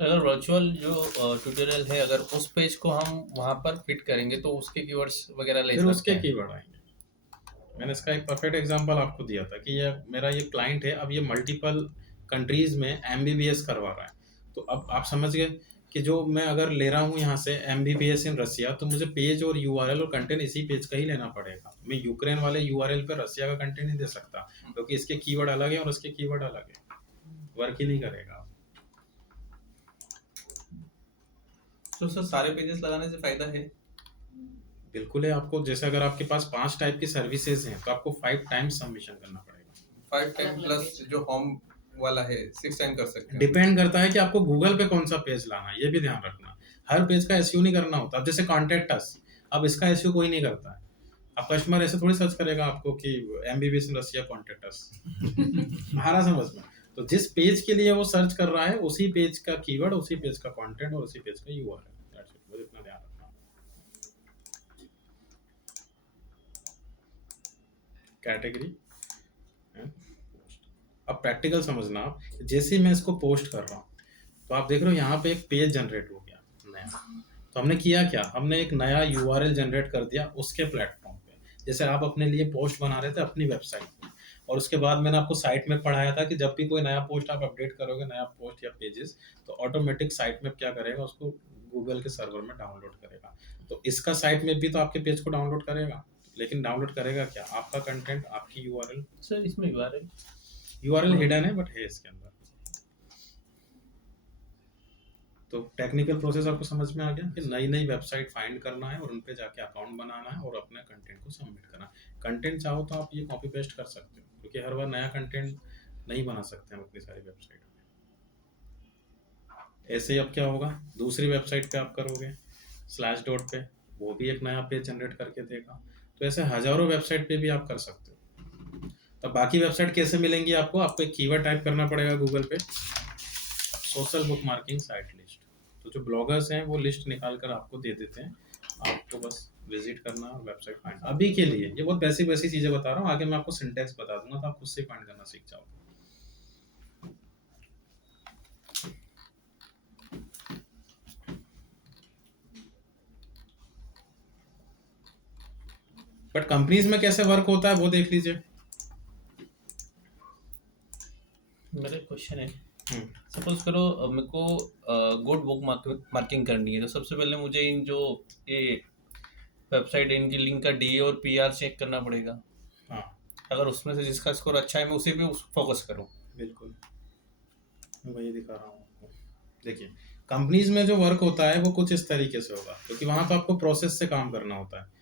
अगर वर्चुअल जो ट्यूटोरियल है, अगर उस पेज को हम वहां पर फिट करेंगे तो उसके कीवर्ड्स वगैरह ले फिर सकते उसके हैं। कीवर्ड आएंगे। मैंने इसका एक परफेक्ट एग्जांपल आपको दिया था कि ये मेरा ये क्लाइंट है, अब ये मल्टीपल कंट्रीज में एमबीबीएस करवा रहा है। तो अब आप समझ गए कि जो मैं अगर ले रहा हूँ यहाँ से एमबीबीएस इन रसिया, तो मुझे पेज और यूआरएल और कंटेंट इसी पेज का ही लेना पड़ेगा। मैं यूक्रेन वाले यूआरएल पे रसिया का कंटेंट नहीं दे सकता, क्योंकि इसके कीवर्ड अलग है और इसके कीवर्ड अलग है, वर्क ही नहीं करेगा। तो सर सारे पेजेस लगाने से फायदा है? बिल्कुल है। आपको जैसे अगर आपके पास 5 टाइप की सर्विसेज हैं तो आपको 5 टाइम्स सबमिशन करना पड़ेगा। 5 टाइम प्लस जो होम वाला है 6 टाइम कर सकते हैं। डिपेंड करता है कि आपको गूगल पे कौन सा पेज लाना है, ये भी ध्यान रखना। हर पेज का एसईओ नहीं करना होता। अब जैसे कॉन्टैक्ट अस, अब इसका एसईओ कोई नहीं करता है। अब कस्टमर ऐसे थोड़ी सर्च करेगा आपको कि एमबीबीएस इन रसिया कॉन्टैक्ट अस, हमारा समझ में। तो जिस पेज के लिए वो सर्च कर रहा है उसी पेज का कीवर्ड, उसी पेज का कंटेंट और उसी पेज का यूआरएल, दैट्स इट, बस इतना ध्यान रखना। कैटेगरी। अब प्रैक्टिकल समझना आप, जैसे ही मैं इसको पोस्ट कर रहा हूँ तो आप देख रहे हो यहाँ पे एक पेज जनरेट हो गया नया। तो हमने किया क्या, हमने एक नया यूआरएल जनरेट कर दिया उसके प्लेटफॉर्म पे। जैसे आप अपने लिए पोस्ट बना रहे थे अपनी वेबसाइट पे, और उसके बाद मैंने आपको साइट में पढ़ाया था कि जब भी कोई नया पोस्ट आप अपडेट करोगे, नया पोस्ट या पेजेस, तो ऑटोमेटिक साइट में क्या करेगा, उसको गूगल के सर्वर में डाउनलोड करेगा। तो इसका साइट में भी तो आपके पेज को डाउनलोड करेगा, लेकिन डाउनलोड करेगा क्या, आपका कंटेंट, आपकी यूआरएल। सर इसमें यूआरएल हिडन है बट है इसके अंदर। तो टेक्निकल प्रोसेस आपको समझ में आ गया कि नई नई वेबसाइट फाइंड करना है और उन पे जाके अकाउंट बनाना है और अपने कंटेंट को सबमिट करना है। कंटेंट चाहो तो आप ये कॉपी पेस्ट कर सकते हो, क्योंकि हर बार नया कंटेंट नहीं बना सकते हम अपनी सारी वेबसाइट में। ऐसे ही अब क्या होगा, दूसरी वेबसाइट पे आप करोगे स्लैश डॉट पे, वो भी एक नया पेज जनरेट करके देगा। तो ऐसे हजारों वेबसाइट पे भी आप कर सकते हो। तो बाकी वेबसाइट कैसे मिलेंगी आपको, आपको एक कीवर्ड टाइप करना पड़ेगा गूगल पे, social book marking site list. तो जो ब्लॉगर्स हैं वो लिस्ट निकाल कर आपको दे देते हैं, आपको बस विजिट करना और वेबसाइट फाइंड। अभी के लिए ये बहुत बेसिक चीजें बता रहा हूँ, आगे मैं आपको सिंटेक्स बता दूंगा तो आप खुद से फाइंड करना सीख जाओगे। बट कंपनीज में कैसे वर्क होता है वो देख लीजिए। मेरा क्वेश्चन है, सपोज करो मेरे को गुड बुक मार्किंग करनी है, तो सबसे पहले मुझे इन जो ये वेबसाइट इनकी लिंक का डीए और पीआर चेक करना पड़ेगा। हाँ अगर उसमें से जिसका स्कोर अच्छा है मैं उसी पे फोकस करूँ। बिल्कुल, मैं वही दिखा रहा हूँ आपको। देखिए कंपनीज में जो वर्क होता है वो कुछ इस तरीके से होगा, क्योंकि वहाँ तो आपको प्रोसेस से काम करना होता है।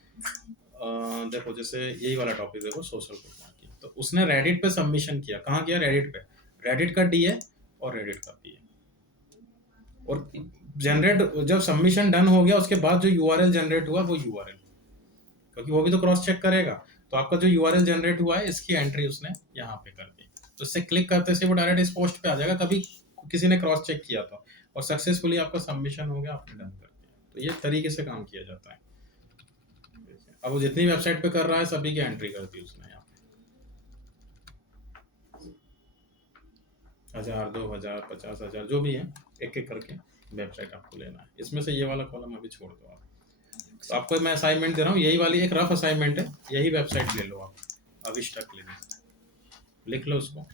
देखो जैसे यही वाला टॉपिक देखो, सोशल बुक मार्किंग, तो उसने रेडिट पे सबमिशन किया। कहाँ किया, रेडिट पे। रेडिट का डीए और रेडिट का पीए, और जनरेट, जब सबमिशन डन हो गया उसके बाद जो यूआरएल जनरेट हुआ वो यूआरएल, क्योंकि वो भी तो क्रॉस चेक करेगा। तो आपका जो यूआरएल जनरेट हुआ है इसकी एंट्री उसने यहाँ पे कर दी, तो इससे क्लिक करते से वो डायरेक्ट इस पोस्ट पे आ जाएगा, कभी किसी ने क्रॉस चेक किया था और सक्सेसफुली आपका सबमिशन हो गया, आपने डन कर दिया। तो ये तरीके से काम किया जाता है। अब वो जितनी वेबसाइट पे कर रहा है सभी की एंट्री कर दी उसने यहाँ पे, 1000, 2000, 50,000 जो भी है, एक एक करके वेबसाइट आपको लेना है। इसमें से ये वाला कॉलम अभी छोड़ दो आप। तो आपको मैं असाइनमेंट दे रहा हूँ, यही वाली एक रफ असाइनमेंट है, यही वेबसाइट ले लो आप, अविष्टा क्लिनिक, लिख लो उसको।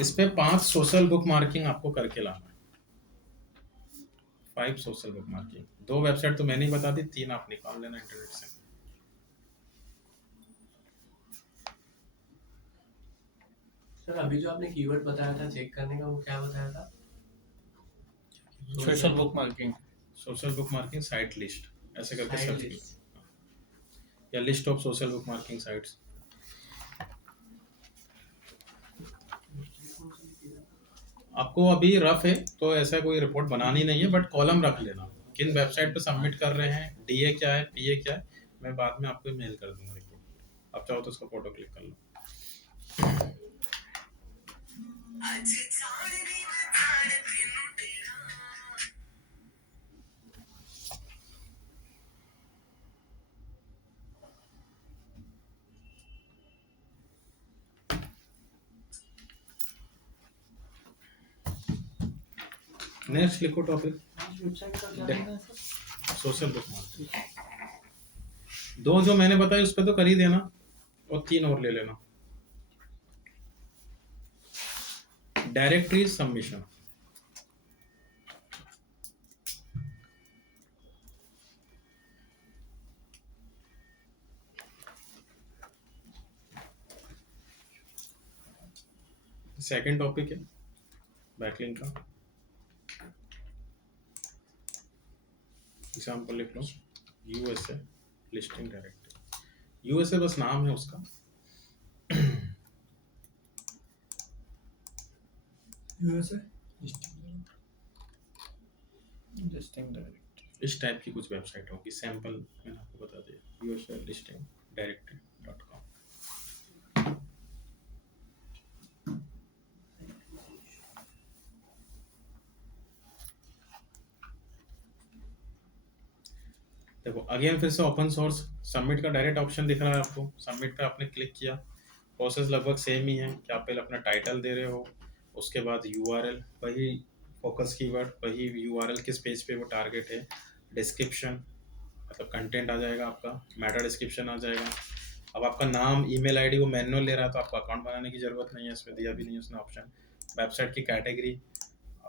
इस पे 5 सोशल बुक मार्किंग आपको करके लाना है, 5 सोशल बुक मार्किंग। 2 वेबसाइट तो मैंने ही बता दी, 3 आप निकाल लेना इंटरनेट से। सर अभी जो आपने कीवर्ड बताया था चेक करने का, वो क्या बताया था? Social book marking, social book marking site list ऐसे करके Site सर्च list. करो, या list of social book marking sites. आपको अभी रफ है तो ऐसा कोई रिपोर्ट बनानी नहीं है, बट कॉलम रख लेना किन वेबसाइट पे सबमिट कर रहे हैं, डीए क्या है, पीए क्या है। मैं बाद में आपको मेल कर दूंगा रिपोर्ट, आप चाहो तो उसका फोटो क्लिक कर लो। नेक्स्ट लिखो टॉपिक, वेबसाइट का क्या नाम है सर? Social book marking. 2 जो मैंने बताया उस पर तो कर ही देना, और 3 और ले लेना। डायरेक्टरी सबमिशन, सेकंड टॉपिक है बैकलिंक का। एग्जाम्पल लिख लो, यूएसए लिस्टिंग डायरेक्टरी। यूएसए बस नाम है उसका, यूएसए लिस्टिंग डायरेक्टरी। इस टाइप की कुछ वेबसाइट होगी, सैंपल मैंने आपको बता दिया, यूएसए लिस्टिंग डायरेक्टरी.com। देखो अगेन फिर से ओपन सोर्स सबमिट का डायरेक्ट ऑप्शन दिख रहा है आपको, सबमिट पे आपने क्लिक किया। प्रोसेस लगभग सेम ही है कि आप पहले अपना टाइटल दे रहे हो, उसके बाद यूआरएल, वही फोकस कीवर्ड, वही यूआरएल किस पेज पे वो टारगेट है, डिस्क्रिप्शन मतलब कंटेंट आ जाएगा आपका, मेटा डिस्क्रिप्शन आ जाएगा। अब आपका नाम, ईमेल आईडी वो मैनुअल ले रहा है तो आपको अकाउंट बनाने की ज़रूरत नहीं है, इसमें दिया भी नहीं है उसने ऑप्शन। वेबसाइट की कैटेगरी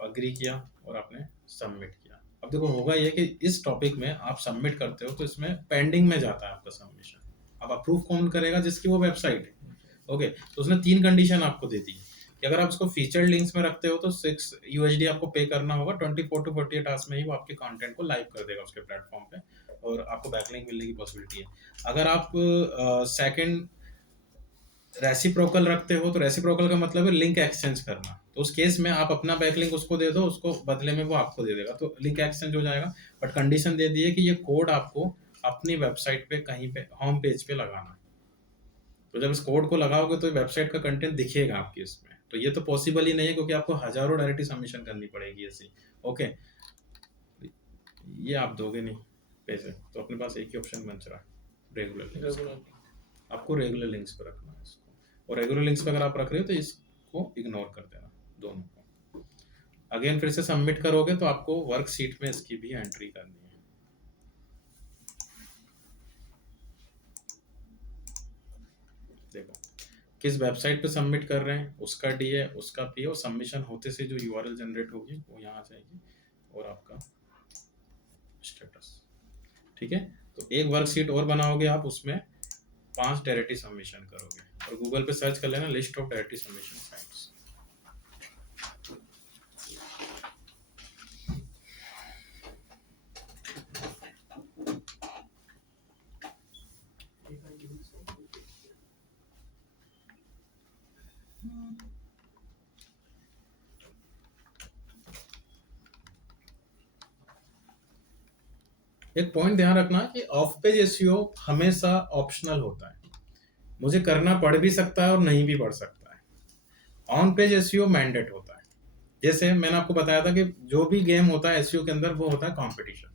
अग्री किया और आपने सबमिट किया। अब देखो होगा ये कि इस टॉपिक में आप सबमिट करते हो तो इसमें पेंडिंग में जाता है आपका सबमिशन। अब अप्रूव कौन करेगा? जिसकी वो वेबसाइट है। ओके, तो उसने 3 कंडीशन आपको दे दी कि अगर आप उसको फीचर्ड लिंक्स में रखते हो तो 6 यूएसडी आपको पे करना होगा, 24 टू 48 आवर्स में ही वो आपके कंटेंट को लाइव कर देगा उसके प्लेटफॉर्म पे और आपको बैकलिंक मिलने की पॉसिबिलिटी है। अगर आप सेकंड रेसिप्रोकल रखते हो तो रेसिप्रोकल का मतलब है लिंक एक्सचेंज करना, तो उस केस में आप अपना बैकलिंक उसको दे दो, उसको बदले में वो आपको दे देगा, तो लिंक एक्सचेंज हो जाएगा। बट कंडीशन दे दी है कि ये कोड आपको अपनी वेबसाइट पे कहीं पे होम पेज पे लगाना है। तो जब इस कोड को लगाओगे तो वेबसाइट का कंटेंट दिखेगा आपकी इसमें, तो ये तो पॉसिबल ही नहीं है क्योंकि आपको हजारों डायरेक्टली सबमिशन करनी पड़ेगी ऐसी। ओके, ये आप दोगे नहीं पैसे, तो अपने पास एक ही ऑप्शन बच रहा है, रेगुलर लिंक्स। आपको रेगुलर लिंक्स पे रखना है इसको, और रेगुलर लिंक्स पे अगर आप रख रहे हो तो इसको इग्नोर कर देना दोनों को। अगेन फिर से सबमिट करोगे तो आपको वर्कशीट में इसकी भी एंट्री करनी है। देखो किस वेबसाइट पे सबमिट कर रहे हैं, उसका डी है, उसका पी है, और सबमिशन होते से जो यूआरएल जनरेट होगी वो यहाँ आ जाएगी और आपका स्टेटस। ठीक है, तो एक वर्कशीट और बनाओगे आप, उसमें 5 डायरेक्टली सबमिशन करोगे, और गूगल पे सर्च कर लेना list of directly submission sites. एक पॉइंट ध्यान रखना कि ऑफ पेज एसईओ हमेशा ऑप्शनल होता है, मुझे करना पड़ भी सकता है और नहीं भी पड़ सकता है। ऑन पेज एसईओ मैंडेट होता है। जैसे मैंने आपको बताया था कि जो भी गेम होता है एसईओ के अंदर वो होता है कंपटीशन।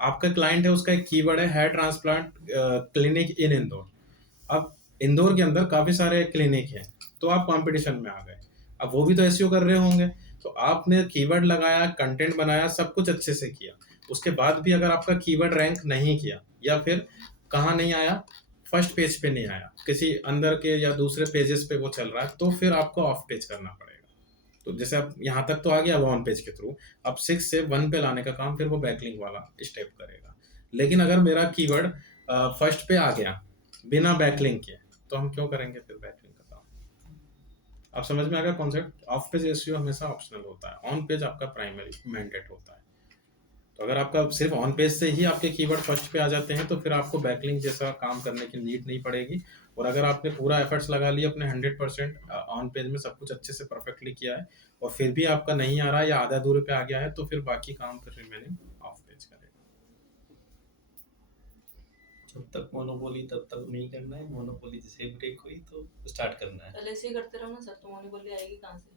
आपका क्लाइंट है, उसका एक कीवर्ड है hair transplant clinic in Indore. अब इंदौर के अंदर काफी सारे क्लिनिक हैं, तो आप कंपटीशन में आ गए। अब वो भी तो एसईओ कर रहे होंगे, तो आपने कीवर्ड लगाया, कंटेंट बनाया, सब कुछ अच्छे से किया, उसके बाद भी अगर आपका कीवर्ड रैंक नहीं किया या फिर कहाँ नहीं आया, फर्स्ट पेज पे नहीं आया, किसी अंदर के या दूसरे पेजेस पे वो चल रहा है, तो फिर आपको ऑफ पेज करना पड़ेगा। तो जैसे अब यहाँ तक तो आ गया वो ऑन पेज के थ्रू, अब 6 से 1 पे लाने का काम फिर वो बैकलिंक वाला स्टेप करेगा। लेकिन अगर मेरा कीवर्ड फर्स्ट पे आ गया बिना बैकलिंक के, तो हम क्यों करेंगे फिर बैकलिंक का काम? आप समझ में आ गया कॉन्सेप्ट? ऑफ पेज एसईओ हमेशा ऑप्शनल होता है, ऑन पेज आपका प्राइमरी मैंडेट होता है। तो अगर आपका सिर्फ ऑन पेज से ही आपके कीवर्ड फर्स्ट पे आ जाते हैं तो फिर आपको बैकलिंक जैसा काम करने की नीड नहीं पड़ेगी। और अगर आपने पूरा एफर्ट्स लगा लिया अपने 100% ऑन पेज में, सब कुछ अच्छे से परफेक्टली किया है, और फिर भी आपका नहीं आ रहा है या आधा अधूरे पे आ गया है, तो फिर बाकी काम फिर रिमेनिंग ऑफ पेज करेगा। जब तक मोनोपोली तब तक नहीं करना है, मोनोपोली जैसे ब्रेक हुई तो स्टार्ट करना है। पहले से ही करते रहो ना सर, तो मोनोपोली आएगी कहाँ से?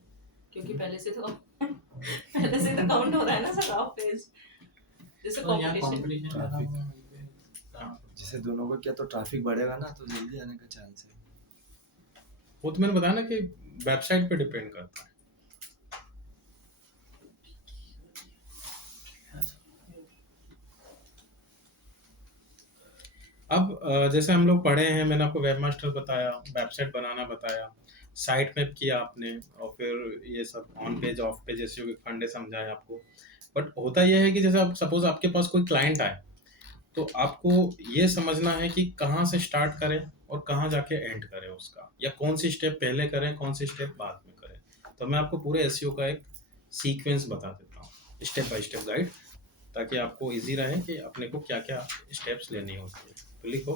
क्योंकि पहले से तो पहले से तो काउंट हो रहा है ना सर ऑफ पेज, जैसे तो यहाँ कंपटीशन। कंपटीशन लगा हुआ है। जैसे दोनों को किया तो ट्रैफिक बढ़ेगा ना, तो जल्दी आने का चांस है। वो तो मैंने बताया ना कि वेबसाइट पे डिपेंड करता है। अब जैसे हम लोग पढ़े हैं, मैंने आपको वेबमास्टर बताया, वेबसाइट बनाना बताया, साइट मैप किया आपने, और फिर ये सब on page of page SEO के फंडे समझाए आपको। बट होता यह है कि जैसे आप सपोज आपके पास कोई क्लाइंट आए, तो आपको ये समझना है कि कहाँ से स्टार्ट करें और कहाँ जाके एंड करें उसका, या कौन सी स्टेप पहले करें, कौन सी स्टेप बाद में करें। तो मैं आपको पूरे एसईओ का एक सीक्वेंस बता देता हूँ, स्टेप बाय स्टेप गाइड, ताकि आपको इजी रहे कि अपने को क्या क्या स्टेप्स लेनी होती है। तो लिखो,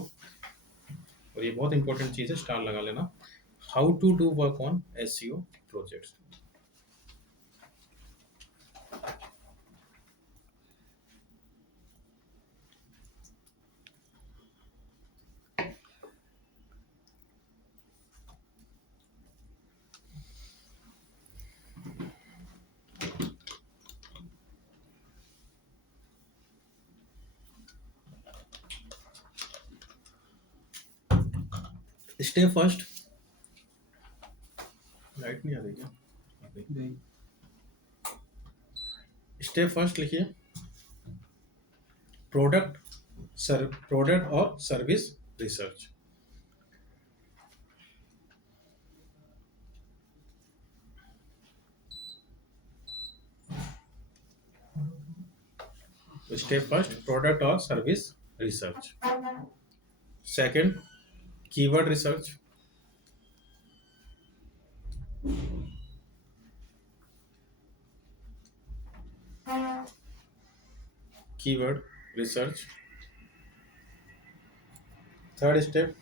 और ये बहुत इंपॉर्टेंट चीज़ है, स्टार लगा लेना। How to do work on SEO projects. Step first, light नहीं आ रही क्या? स्टेप फर्स्ट लिखिए, प्रोडक्ट और service research. Step first, product और service research. Second, keyword research. Keyword research. Third step,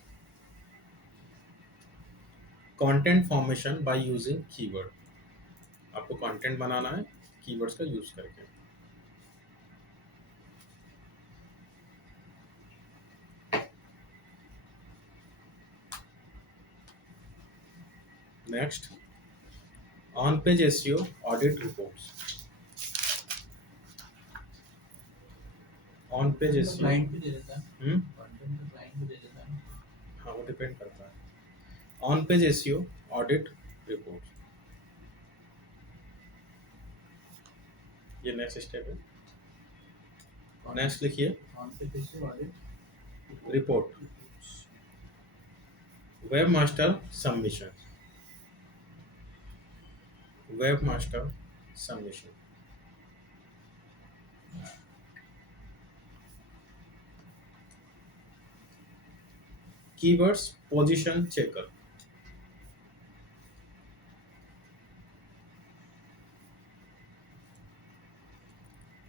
content formation by using keyword. आपको content बनाना है कीवर्ड्स का यूज करके। Next, on page SEO audit reports. On page SEO client भी दे देता है, हम्म, कंटेंट तो क्लाइंट भी दे देता है। हाँ वो डिपेंड करता है। On page SEO audit report, ये नेक्स्ट स्टेप है। नेक्स्ट लिखिए, ऑन पे किसी audit report, web master submission. Web master submission. Keywords position checker.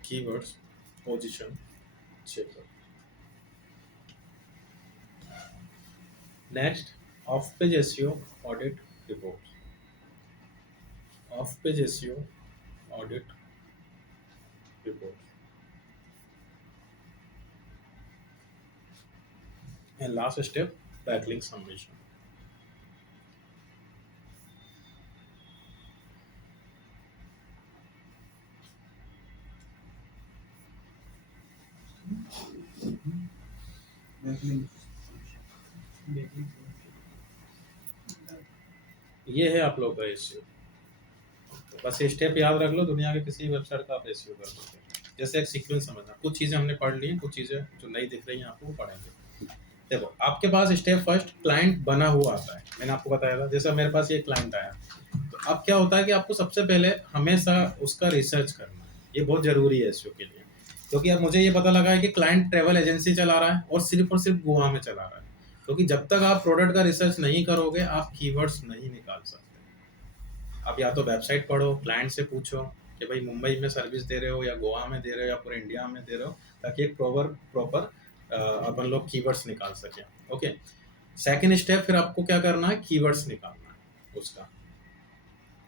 Keywords position checker. Next, of page SEO audit report. Of page SEO audit report. And last step, backlink submission. ये है आप लोग का SEO. बस ये step याद रख लो, दुनिया के किसी वेबसाइट का आप एसईओ कर सकते हैं। जैसे एक सीक्वेंस समझना, कुछ चीज़ें हमने पढ़ ली हैं, कुछ चीज़ें जो नहीं दिख रही हैं आपको वो पढ़ेंगे। देखो, आपके पास स्टेप फर्स्ट क्लाइंट बना हुआ आता है, मैंने आपको बताया था। जैसा मेरे पास ये क्लाइंट आया, तो अब क्या होता है कि आपको सबसे पहले हमेशा उसका रिसर्च करना है। ये बहुत ज़रूरी है एसईओ के लिए, क्योंकि अब मुझे ये पता लगा है कि क्लाइंट ट्रैवल एजेंसी चला रहा है और सिर्फ गोवा में चला रहा है। क्योंकि जब तक आप प्रोडक्ट का रिसर्च नहीं करोगे, आप कीवर्ड्स नहीं निकाल सकते। आप या तो वेबसाइट पढ़ो, क्लाइंट से पूछो कि भाई मुंबई में सर्विस दे रहे हो या गोवा में दे रहे हो या पूरे इंडिया में दे रहे हो, ताकि एक प्रॉपर अपन लोग कीवर्ड्स निकाल सकें। ओके, सेकंड स्टेप, फिर आपको क्या करना है, कीवर्ड्स निकालना है उसका।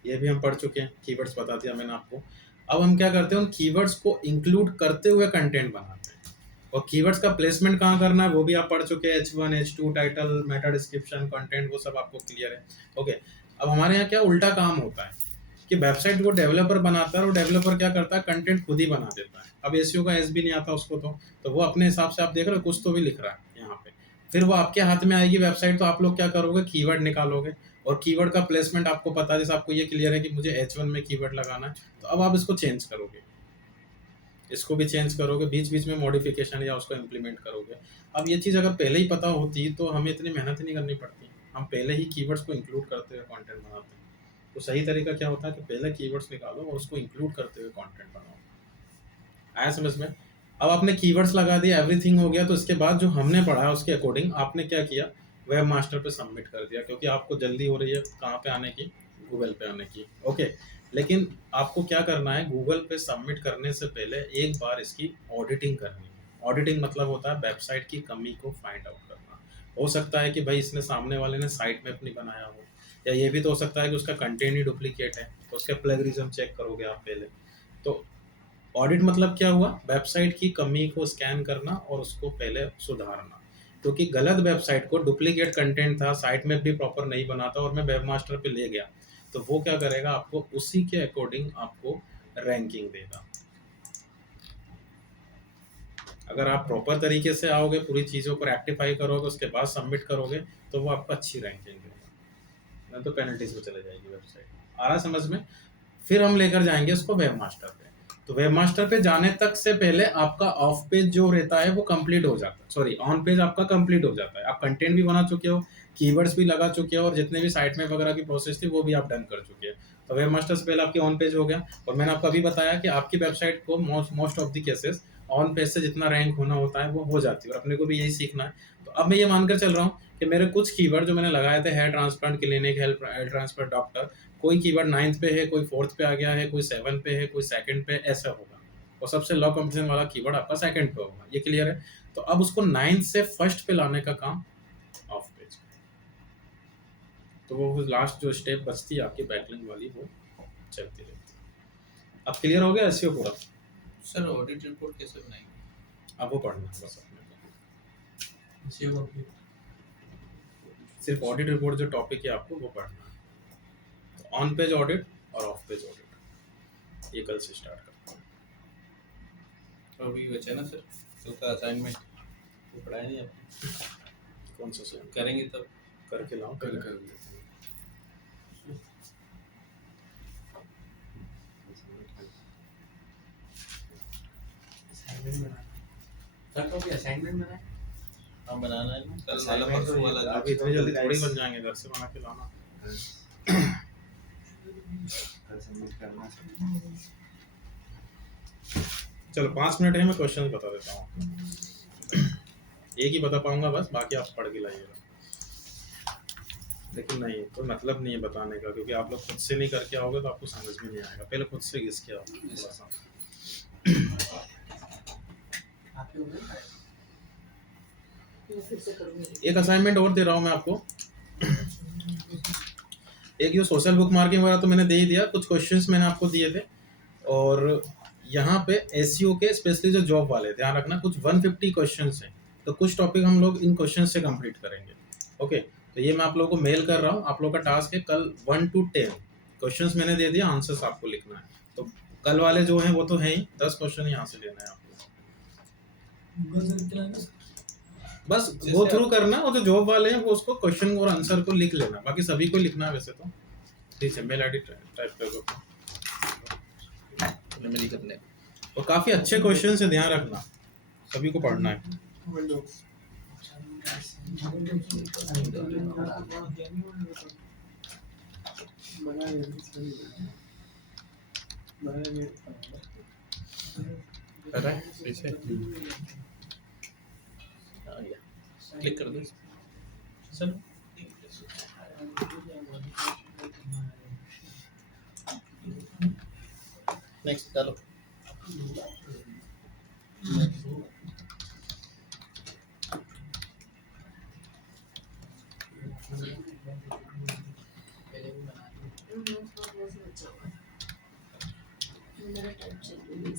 ये भी हम पढ़ चुके हैं, कीवर्ड्स बता दिया मैंने आपको। अब हम क्या करते हैं, उन कीवर्ड्स को इंक्लूड करते हुए कंटेंट बनाते हैं। और कीवर्ड्स का प्लेसमेंट कहाँ करना है वो भी आप पढ़ चुके हैं, H1, H2, title, Meta description, content, वो सब आपको क्लियर है। ओके, अब हमारे यहाँ क्या उल्टा काम होता है कि वेबसाइट वो डेवलपर बनाता है और डेवलपर क्या करता है, कंटेंट खुद ही बना देता है। अब एसईओ का एस भी नहीं आता उसको, तो वो अपने हिसाब से, आप देख रहे हो कुछ तो भी लिख रहा है यहाँ पे। फिर वो आपके हाथ में आएगी वेबसाइट, तो आप लोग क्या करोगे, कीवर्ड निकालोगे। और कीवर्ड का प्लेसमेंट आपको पता है, जैसे आपको ये क्लियर है कि मुझे H1 में कीवर्ड लगाना है, तो अब आप इसको चेंज करोगे, इसको भी चेंज करोगे, बीच बीच में मॉडिफिकेशन या उसको इम्प्लीमेंट करोगे। अब ये चीज़ अगर पहले ही पता होती तो हमें इतनी मेहनत ही नहीं करनी पड़ती, हम पहले ही कीवर्ड्स को इंक्लूड करते हुए कंटेंट बनाते हैं। तो सही तरीका क्या होता है कि पहले कीवर्ड्स निकालो और उसको इंक्लूड करते हुए कंटेंट बनाओ। आया समझ में? अब आपने कीवर्ड्स लगा दिया, एवरीथिंग हो गया, तो इसके बाद जो हमने पढ़ा है उसके अकॉर्डिंग आपने क्या किया, वेब मास्टर पे सबमिट कर दिया, क्योंकि आपको जल्दी हो रही है कहाँ पे आने की, गूगल पे आने की। ओके, लेकिन आपको क्या करना है, गूगल पे सबमिट करने से पहले एक बार इसकी ऑडिटिंग करनी है। ऑडिटिंग मतलब होता है वेबसाइट की कमी को फाइंड आउट करना। हो सकता है कि भाई इसने, सामने वाले ने साइट मैप नहीं बनाया हो, या ये भी तो हो सकता है कि उसका कंटेंट ही डुप्लीकेट है, तो उसके प्लेगरिज्म चेक करोगे आप पहले। तो ऑडिट मतलब क्या हुआ, वेबसाइट की कमी को स्कैन करना और उसको पहले सुधारना। क्योंकि गलत वेबसाइट को, डुप्लीकेट कंटेंट था, साइट में भी प्रॉपर नहीं बना था, और मैं वेब मास्टर पे ले गया, तो वो क्या करेगा, आपको उसी के अकॉर्डिंग आपको रैंकिंग देगा। अगर आप प्रॉपर तरीके से आओगे, पूरी चीज़ों को रेक्टिफाई करोगे, उसके बाद सबमिट करोगे, तो वो आपको अच्छी रैंकिंग देगा। नहीं तो पेनल्टीज में चले जाएगी वेबसाइट। आ रहा समझ में? फिर हम लेकर जाएंगे उसको वेब मास्टर पे। तो वेब मास्टर पे जाने तक से पहले आपका ऑफ पेज जो रहता है वो कंप्लीट हो जाता है, सॉरी ऑन पेज आपका कंप्लीट हो जाता है। आप कंटेंट भी बना चुके हो, कीवर्ड्स भी लगा चुके हो, और जितने भी साइट में वगैरह की प्रोसेस थी वो भी आप डन कर चुके हैं। तो वेब मास्टर से पहले आपकी ऑन पेज हो गया। और मैंने आपको अभी बताया कि आपकी वेबसाइट को most of the cases on page से जितना रैंक होना होता है वो हो जाती है, और अपने को भी यही सीखना है। तो अब मैं ये मानकर चल रहा हूँ कि मेरे कुछ कीवर्ड जो मैंने लगाए थे, hair transplant clinic, hair transplant doctor, कोई कीवर्ड 9th पे है, कोई 4th पे आ गया है, कोई 7 पे है, कोई 2nd पे, ऐसा होगा। और सबसे लो कंपटीशन वाला कीवर्ड आपका 2nd पे होगा। ये क्लियर है? तो अब उसको 9th से 1st पे लाने का काम ऑफ पेज। तो वो लास्ट जो स्टेप बचती है आपकी बैकलिंक वाली, वो चलती रहती है। अब क्लियर हो गया एसईओ पूरा? सर ऑडिट रिपोर्ट कैसे बनाएंगे? अब वो पढ़ना है बस अपने को। SEO complete। सिर्फ ऑडिट रिपोर्ट जो टॉपिक है आपको वो पढ़ना है। तो ऑन पेज ऑडिट और ऑफ पेज ऑडिट ये कल से स्टार्ट करते हैं। तो अभी बचा ना सर, तो का असाइनमेंट वो पढ़ाया नहीं आपने? कौन सा से करेंगे तब। करके लाओ, कल कल कर लेते हैं। असाइनमेंट बनाना सर, तो असाइनमेंट बनाए। हाँ बनाना है ना, कल वाला Assignment परसों तो वाला आप इतनी जल्दी थोड़ी बन जाएंगे, घर से बना के लाना। कल सबमिट करना है। चलो 5 मिनट है, मैं क्वेश्चन बता देता हूँ आपको। एक ही बता पाऊंगा बस, बाकी आप पढ़ के लाइएगा। लेकिन नहीं, कोई मतलब नहीं है बताने का, क्योंकि आप लोग खुद से नहीं करके आओगे तो आपको समझ में नहीं आएगा। पहले खुद से घिस के आओ थोड़ा सा। आपके हो गए? मैं फिर से करूँगी। एक असाइनमेंट और दे रहा हूँ मैं आपको। एक ये सोशल बुक मार्किंग वगैरह तो मैंने दे ही दिया, कुछ क्वेश्चंस मैंने आपको दिए थे। और यहाँ पे एसईओ के स्पेशली जो जॉब वाले, ध्यान रखना, कुछ 150 क्वेश्चंस हैं, तो कुछ टॉपिक हम लोग इन क्वेश्चन से कंप्लीट करेंगे। ओके, तो ये मैं आप लोगों को मेल कर रहा हूँ। आप लोगों का टास्क है कल 1 to 10 क्वेश्चंस मैंने दे दिया, आंसर्स आपको लिखना है। तो कल वाले जो हैं वो तो हैं ही, 10 क्वेश्चन यहाँ से लेना है आपको। बस गो थ्रू करना, और जो जॉब वाले हैं वो उसको क्वेश्चन और आंसर को लिख लेना, बाकी सभी को लिखना है वैसे तो। ठीक है, मेल आईडी टाइप कर दो। मेरी करने। और काफी अच्छे क्वेश्चन से, ध्यान रखना, सभी को पढ़ना है। कर रहा है पीछे। हाँ या क्लिक कर दो सर। नेक्स्ट डालो। मेरा टाइप चल रही है।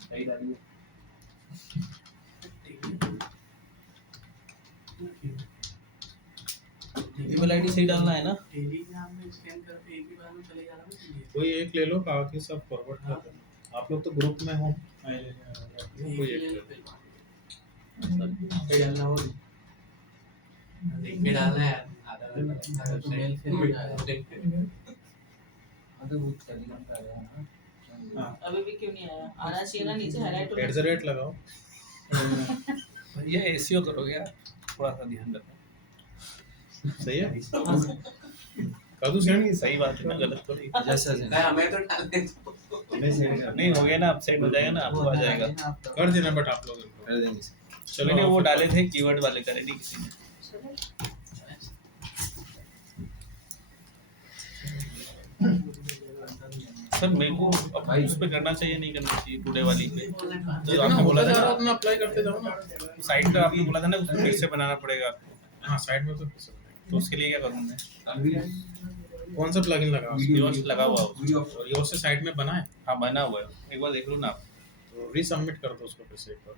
सही डालिए। ईमेल आईडी सही डालना है ना? टेलीग्राम में स्कैन करके एक ही बार में चले जाना ना। कोई एक ले लो, बाकी सब फॉरवर्ड कर देना। आप लोग तो ग्रुप में हो, कोई एक ले लो। सही डालना हो देख के डालना है। आधा तो मेल से भी देख के। हाँ, अभी भी क्यों नहीं आया? आना चाहिए ना, नीचे हाईलाइट @ लगाओ। ये एसईओ करोगे यार, थोड़ा सा ध्यान रखना। सही है, कर दूं सेंड? सही बात है ना, गलत तो नहीं। जैसा नहीं, हमें तो डालने दो। नहीं हो गया ना, अपसेट हो जाएगा ना, आपको आ जाएगा। कर देना, बट आप लोग कर देंगे। चलो मैंने वो डाले थे कीवर्ड वाले, करे नहीं किसी ने। सर मेरे को अब उस पे करना चाहिए नहीं करना चाहिए, टुडे वाली पे? तो जितना आपने बोला होता था जा रहा है ना, उतना अप्लाई करते जाओ ना। साइट पे आपने बोला था ना उसको फिर से बनाना पड़ेगा आपको, हाँ, साइड में तो फिर से तो उसके लिए क्या करूँ मैं? कौन सा प्लगइन लगा? योस लगा हुआ है और योर से साइड में बना है, हाँ बना हुआ है, एक बार देख लो ना आप। तो रीसबमिट कर दो उसको फिर से एक बार।